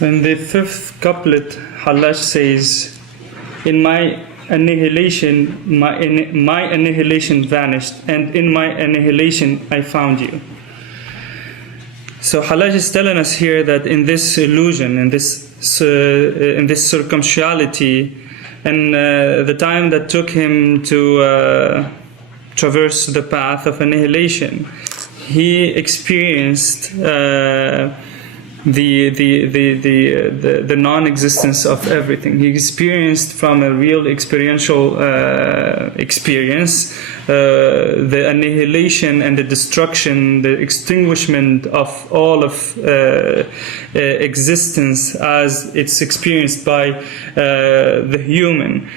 In the fifth couplet, Hallaj says, in my annihilation, my annihilation vanished, and in my annihilation I found you. So Hallaj is telling us here that in this illusion, in this circumstantiality, and the time that took him to traverse the path of annihilation, he experienced the non-existence of everything. He experienced from a real experiential experience the annihilation and the destruction, the extinguishment of all of existence as it's experienced by the human.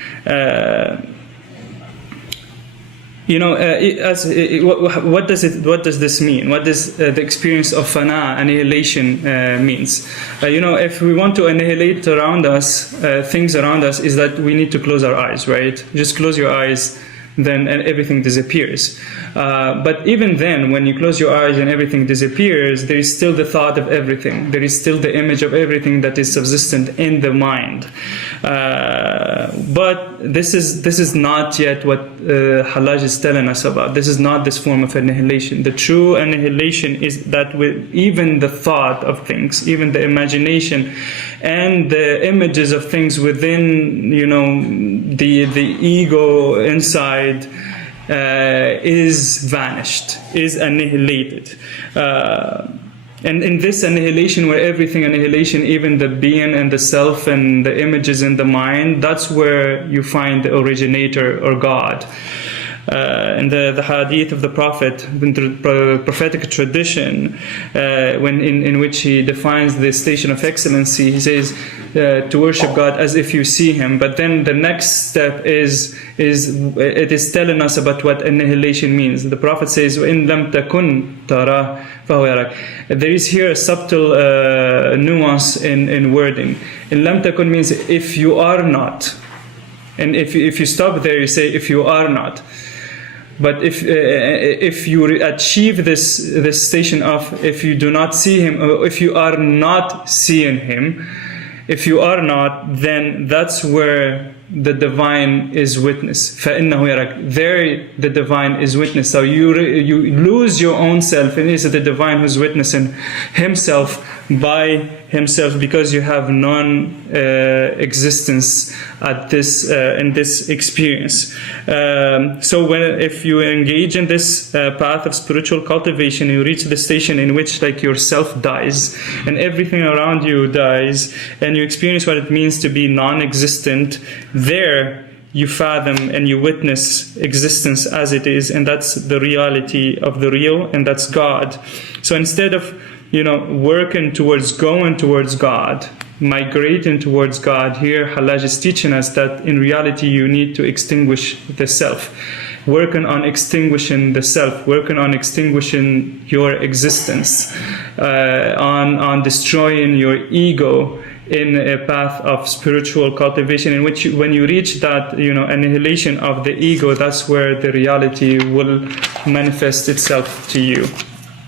What does this mean? What does the experience of fana, annihilation, means? If we want to annihilate around us, things around us, is that we need to close our eyes, right? Just close your eyes, then everything disappears. But even then, when you close your eyes and everything disappears, there is still the thought of everything. There is still the image of everything that is subsistent in the mind. But this is not yet what Hallaj is telling us about. This is not this form of annihilation. The true annihilation is that with even the thought of things, even the imagination, and the images of things within, the ego inside is vanished, is annihilated. And in this annihilation, where everything annihilation, even the being and the self and the images in the mind, that's where you find the originator or God. In the hadith of the Prophet, in the prophetic tradition, in which he defines the station of excellency, he says to worship God as if you see Him. But then the next step is it is telling us about what annihilation means. The Prophet says, "In lam takun tara fahu yarak." There is here a subtle nuance in wording. In lam takun means if you are not, and if you stop there, you say if you are not. But if you achieve this station of if you do not see Him, or if you are not seeing Him, if you are not, then that's where the divine is witness. فَإِنَّهُ يَرَكَ. There the divine is witness. So you lose your own self, and it is the divine who's witnessing Himself by Himself, because you have non-existence at this in this experience. So if you engage in this path of spiritual cultivation, you reach the station in which yourself dies and everything around you dies, and you experience what it means to be non-existent. There you fathom and you witness existence as it is, and that's the reality of the real, and that's God. So instead of working towards going towards God, migrating towards God, here Hallaj is teaching us that in reality you need to extinguish the self. Working on extinguishing the self, working on extinguishing your existence, on destroying your ego in a path of spiritual cultivation, in which when you reach that annihilation of the ego, that's where the reality will manifest itself to you.